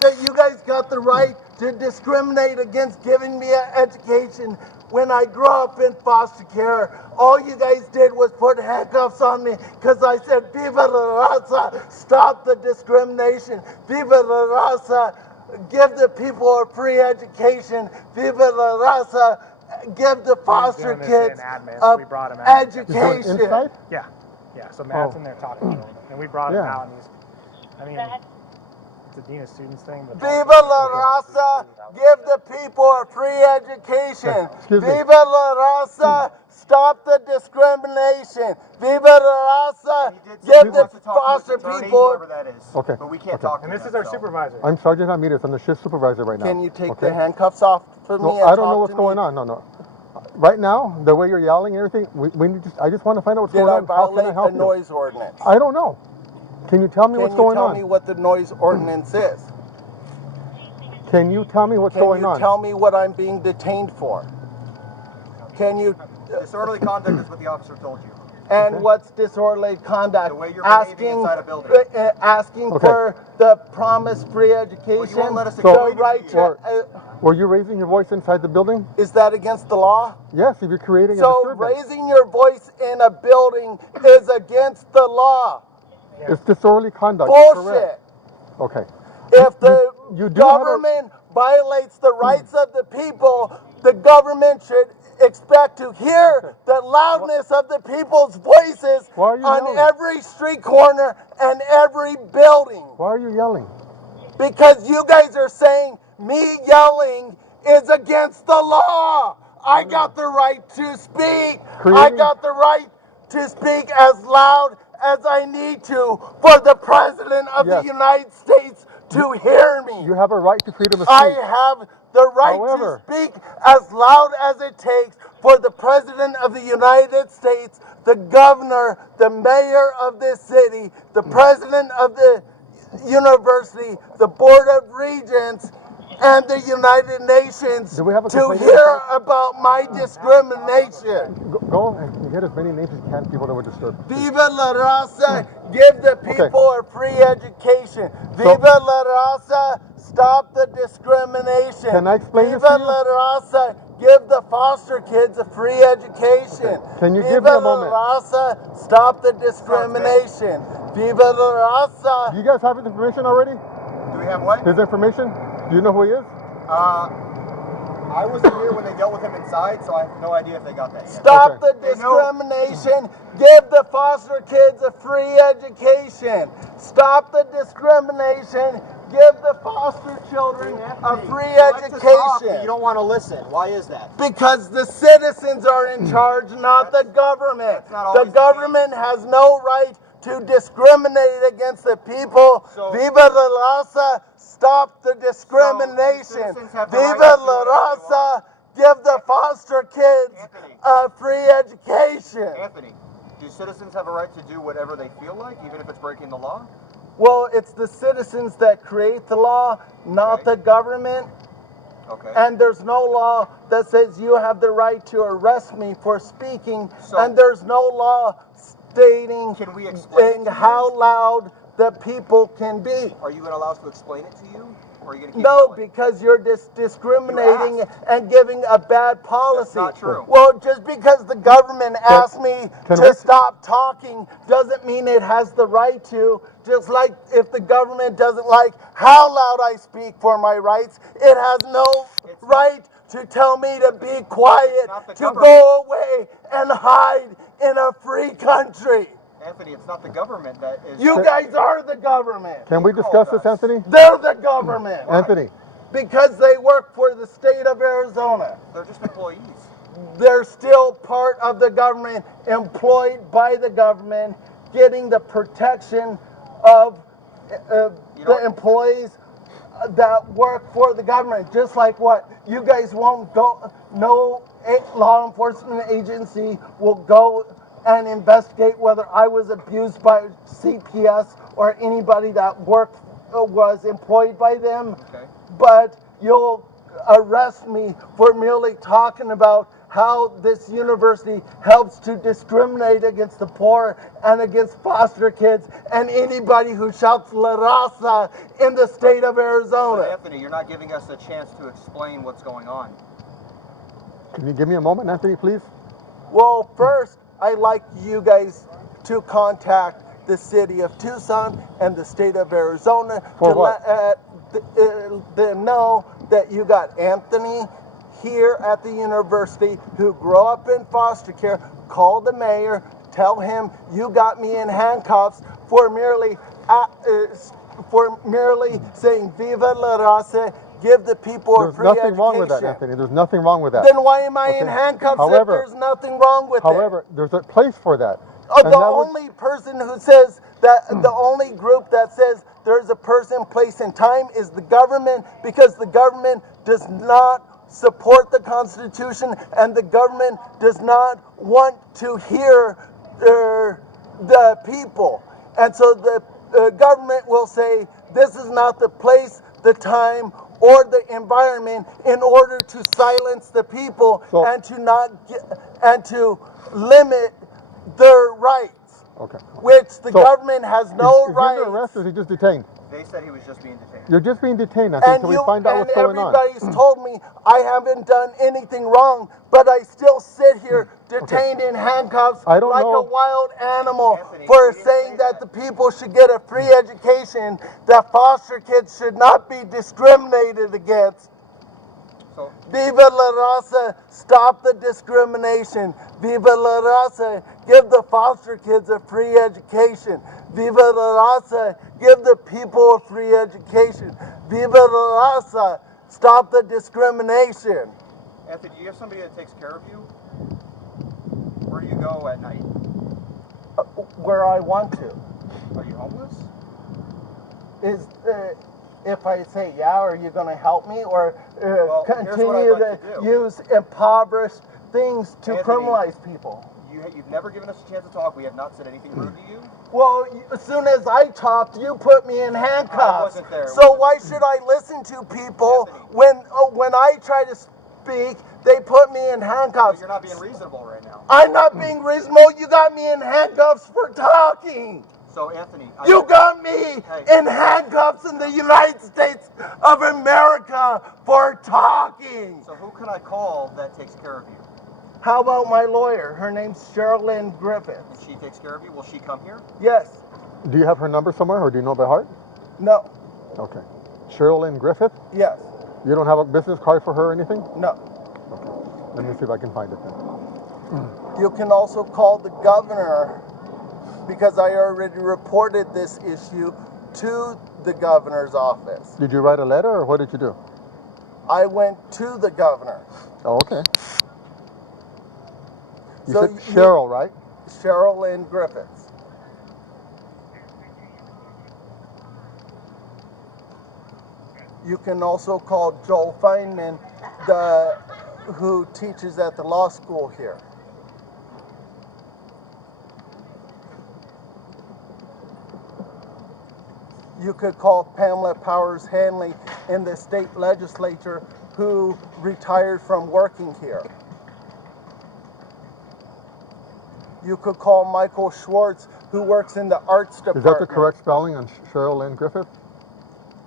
that you guys got the right to discriminate against giving me an education when I grew up in foster care. All you guys did was put handcuffs on me because I said, Viva la raza, stop the discrimination. Viva la raza, give the people a free education. Viva la raza, give the foster kids education. Yeah. So Matt's in there talking to him, and we brought him out, and it's a Dean of Students thing. But Viva la raza, give the people a free education. Viva la raza, stop the discrimination. Viva la raza, give the foster people. Whoever that is. Okay. But we can't talk to And them, this is our supervisor. I'm Sergeant Ramirez. I'm the shift supervisor right now. Can you take the handcuffs off for me? No, I don't know what's going on. No. Right now, the way you're yelling and everything, I just want to find out what's going on. How can I help the noise ordinance? I don't know. Can you tell me what's going on? Can you tell me what the noise ordinance is? Can you tell me what's going on? Can you tell me what I'm being detained for? Can you? Disorderly conduct is what the officer told you. And what's disorderly conduct? The way you're behaving inside a building. Asking for the promised free education. Well, you won't let us the right were you raising your voice inside the building? Is that against the law? Yes, if you're creating a disturbance. So raising your voice in a building is against the law. It's disorderly conduct. Bullshit. Correct. Okay. If the government violates the rights of the people, the government should expect to hear the loudness of the people's voices on yelling? Every street corner and every building. Why are you yelling? Because you guys are saying me yelling is against the law. I got the right to speak. I got the right to speak as loud as I need to for the President of the United States to hear me. You have a right to freedom of speech. I have the right to speak as loud as it takes for the President of the United States, the governor, the mayor of this city, the president of the university, the Board of Regents, and the United Nations to hear about my discrimination. Go and get as many names as you can, people that were disturbed. Viva la raza, give the people a free education. Viva la raza, stop the discrimination. Can I explain this to Viva you? la raza, give the foster kids a free education. Can you give me a moment? Viva la raza, stop the discrimination. Viva la raza. Do you guys have his information already? Do we have what? His information? Do you know who he is? I wasn't here when they dealt with him inside, so I have no idea if they got that yet. Stop the discrimination. Give the foster kids a free education. Stop the discrimination. Give the foster children a free education. You don't want to listen. Why is that? Because the citizens are in charge, not the government. The government has no right to discriminate against the people. Viva la raza, stop the discrimination. Viva la raza, give the foster kids a free education. Anthony, do citizens have a right to do whatever they feel like, even if it's breaking the law? Well, it's the citizens that create the law, not the government. Okay. And there's no law that says you have the right to arrest me for speaking, and there's no law stating how loud the people can be. Are you going to allow us to explain it to you? Or are you going to keep No, going? because you're discriminating and giving a bad policy. That's not true. Well, just because the government asked me to stop talking doesn't mean it has the right to. Just like if the government doesn't like how loud I speak for my rights, it has no right to tell me to be quiet, to go away and hide in a free country. Anthony, it's not the government that is... You guys are the government. Can we discuss this, Anthony? They're the government. Anthony. Because they work for the state of Arizona. They're just employees. They're still part of the government, employed by the government, getting the protection of the employees that work for the government. Just like what you guys won't go, no law enforcement agency will go and investigate whether I was abused by CPS or anybody that was employed by them. Okay. But you'll arrest me for merely talking about how this university helps to discriminate against the poor and against foster kids and anybody who shouts La Raza in the state of But Arizona. Anthony, you're not giving us a chance to explain what's going on. Can you give me a moment, Anthony, please? Well, first, I'd like you guys to contact the city of Tucson and the state of Arizona For to what? let them know that you got Anthony here at the university who grew up in foster care. Call the mayor, tell him you got me in handcuffs for merely saying "Viva la Raza." Give the people a There's free nothing education. wrong with that, Anthony. There's nothing wrong with that. Then why am I in Okay. handcuffs However- if there's nothing wrong with it? However, there's a place for that. Oh, And the that would- only person who says that, the only group that says there's a person, place, and time is the government, because the government does not support the Constitution and the government does not want to hear the people. And so the government will say this is not the place, the time, or the environment in order to silence the people So- and to not and to limit their rights, Okay. which the So, government has no is he rights. under arrest or is he just detained? They said he was just being detained. You're just being detained, Anthony, And until we find out what's going on. everybody's told me I haven't done anything wrong, but I still sit here detained in handcuffs I don't like know. a wild animal Anthony, for you didn't saying say that that. the people should get a free education, that foster kids should not be discriminated against. So Viva la Raza, stop the discrimination. Viva la Raza, give the foster kids a free education. Viva la Raza, give the people a free education. Viva la Raza, stop the discrimination. Anthony, do you have somebody that takes care of you? Where do you go at night? Where I want to. Are you homeless? Is if I say yeah, are you going to help me, or Well, here's what I'd continue like to to do. use impoverished things to Anthony, criminalize people? You've never given us a chance to talk. We have not said anything rude to you. Well, as soon as I talked, you put me in handcuffs. I wasn't there. So why should I listen to people Anthony. when I try to speak, they put me in But handcuffs? you're not being reasonable right now. I'm not being reasonable. You got me in handcuffs for talking. So Anthony, You got me in handcuffs in the United States of America for talking. So who can I call that takes care of you? How about my lawyer? Her name's Sherilyn Griffith. And she takes care of you? Will she come here? Yes. Do you have her number somewhere, or do you know by heart? No. Okay. Sherilyn Griffith? Yes. You don't have a business card for her or anything? No. Let me see if I can find it then. You can also call the governor, because I already reported this issue to the governor's office. Did you write a letter, or what did you do? I went to the governor. Oh, okay. You So said you- Cheryl, right? Sherilyn Griffiths. You can also call Joel Feynman, who teaches at the law school here. You could call Pamela Powers Hanley in the state legislature, who retired from working here. You could call Michael Schwartz, who works in the arts department. Is that the correct spelling on Sherilyn Griffith?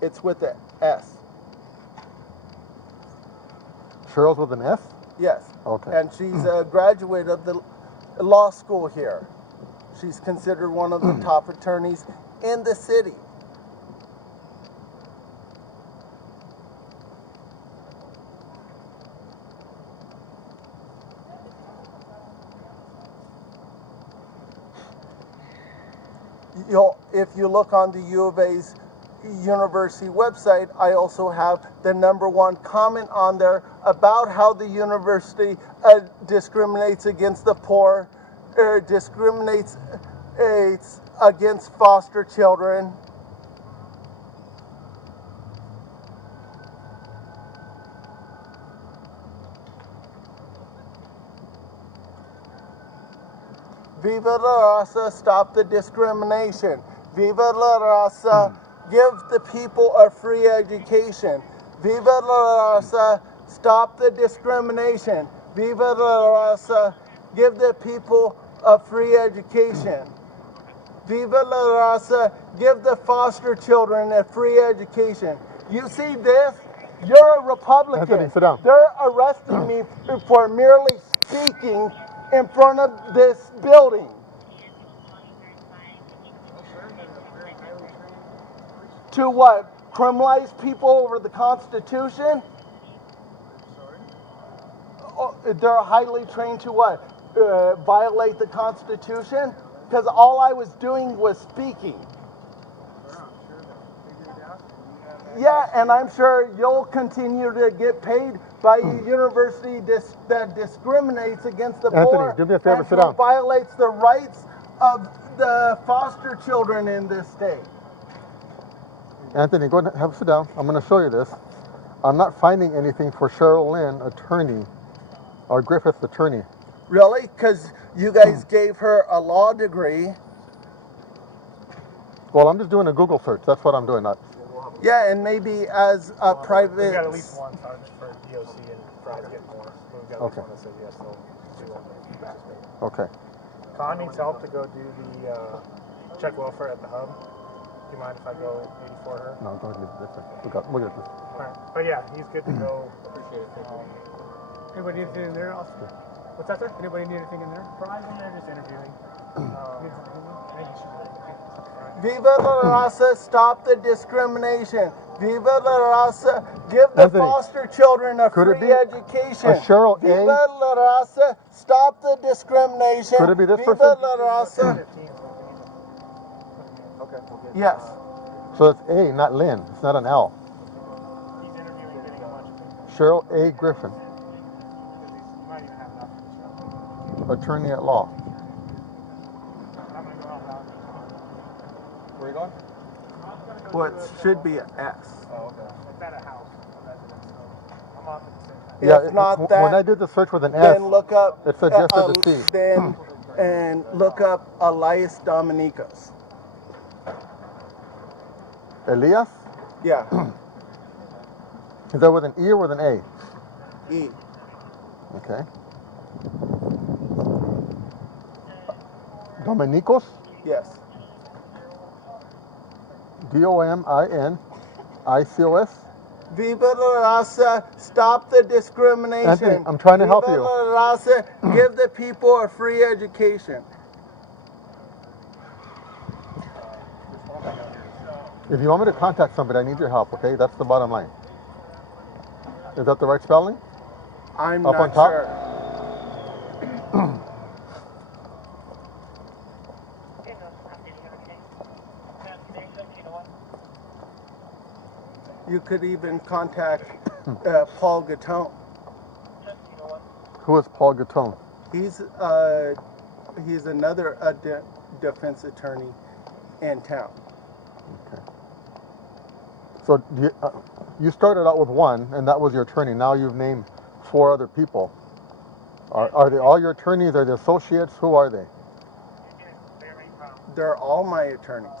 It's with the S. Cheryl's with an S? Yes. Okay. And she's a graduate of the law school here. She's considered one of the top attorneys in the city. If you look on the U of A's university website, I also have the #1 comment on there about how the university discriminates against the poor, discriminates against foster children. Viva la Raza, stop the discrimination. Viva la Raza, give the people a free education. Viva la Raza, stop the discrimination. Viva la raza, give the people a free education. Viva la raza, give the foster children a free education. You see this? You're a Republican. Anthony, sit down. They're arresting me for merely speaking in front of this building. To what? Criminalize people over the Constitution? Oh, they're highly trained to what? Violate the Constitution? Because all I was doing was speaking. Yeah, and I'm sure you'll continue to get paid by a university that discriminates against the poor. Anthony, do me a favor, and sit down. violates the rights of the foster children in this state. Anthony, go ahead, have a sit down. I'm going to show you this. I'm not finding anything for Cheryl Lynn, attorney, or Griffith's attorney. Really? Because you guys gave her a law degree. Well, I'm just doing a Google search. That's what I'm doing. Yeah, and maybe as a private. We've got at least one sergeant for DOC and Fry's getting more. We've got at least one that says yes, they'll do one participate. Okay. Con needs help to go do the check welfare at the hub. Do you mind if I go 84 her? No, don't leave this. We'll get this. Alright. But yeah, he's good to go. Appreciate it. Thank you. Anybody need anything in there? What's that, sir? Anybody need anything in there? Fry's in there just interviewing. I think he should be okay. Viva la raza, stop the discrimination. Viva la raza, give the Anthony, foster children a could it free be education. a Cheryl Viva A? la raza, stop the discrimination. Could it be this Viva person? la raza. Okay. Yes. So it's A, not Lynn. It's not an L. He's interviewing, getting a bunch of people. Cheryl A. Griffin, Because he might even have enough for this round. attorney at law. I'm going to go help out. Where are you going? What should be an S. Oh, okay. It's at a house, a residence, so I'm off at the same time. If Yeah, not that, when I did the search with an S, then look up. it suggested the C. Then and look up Elias Dominicos. Elias? Yeah. Is that with an E or with an A? E. Okay. Dominicos? Yes. Dominicos? Viva la raza, stop the discrimination. Anthony, I'm trying to help you. Viva la raza, give the people a free education. If you want me to contact somebody, I need your help, okay? That's the bottom line. Is that the right spelling? I'm Up on not top? sure. You could even contact Paul Gatone. Who is Paul Gatone? He's another defense attorney in town. Okay. So you started out with one, and that was your attorney. Now you've named 4 other people. Are they all your attorneys? Are they associates? Who are they? They're all my attorneys.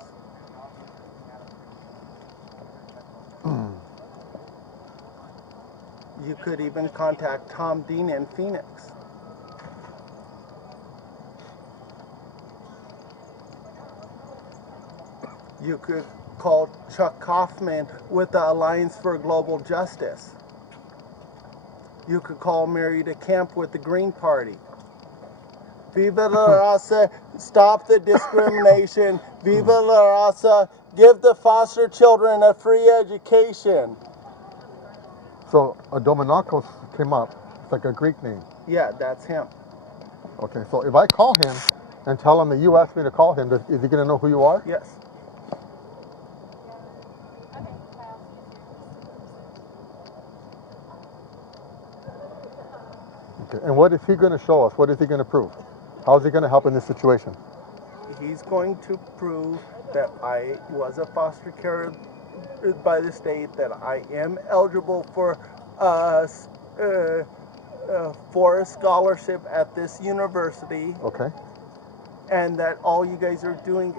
You could even contact Tom Dean in Phoenix. You could call Chuck Kaufman with the Alliance for Global Justice. You could call Mary DeCamp with the Green Party. Viva la raza, stop the discrimination. Viva la raza, give the foster children a free education. So Dominicos came up. It's like a Greek name. Yeah, that's him. Okay, so if I call him and tell him that you asked me to call him, is he going to know who you are? Yes. Okay, and what is he going to show us? What is he going to prove? How is he going to help in this situation? He's going to prove that I was a foster care by the state, that I am eligible for a scholarship at this university, Okay. and that all you guys are doing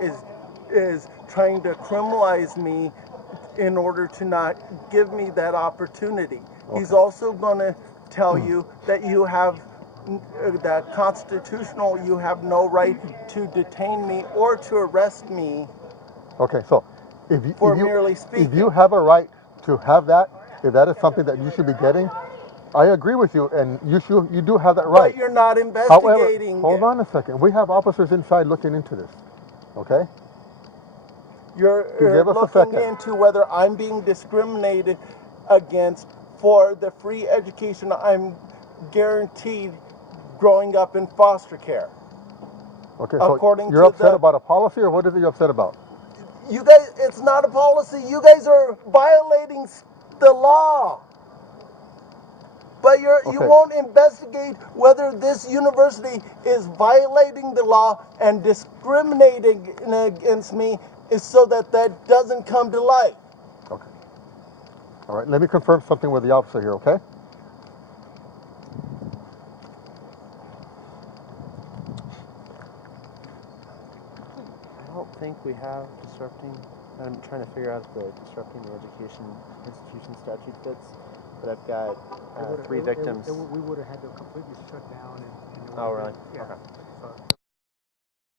is trying to criminalize me in order to not give me that opportunity. Okay. He's also going to tell you that you have that constitutional, you have no right to detain me or to arrest me Okay, so if you, for if you, merely if speaking. you have a right to have that, if that is something that you should be getting, I agree with you, and you do have that right. But you're not However, investigating. hold on a second. We have officers inside looking into this. Okay? You're give us a looking second. into whether I'm being discriminated against for the free education I'm guaranteed growing up in foster care. Okay, so According you're to upset the- about a policy, or what is it you're upset about? You guys, it's not a policy. You guys are violating the law. But you Okay. won't investigate whether this university is violating the law and discriminating against me, is so that that doesn't come to light. Okay. All right, let me confirm something with the officer here, okay? I don't think we have disrupting. I'm trying to figure out if the disrupting the education institution statute fits, but I've got three victims. We would have had to completely shut down and Oh, really? Yeah. Okay. So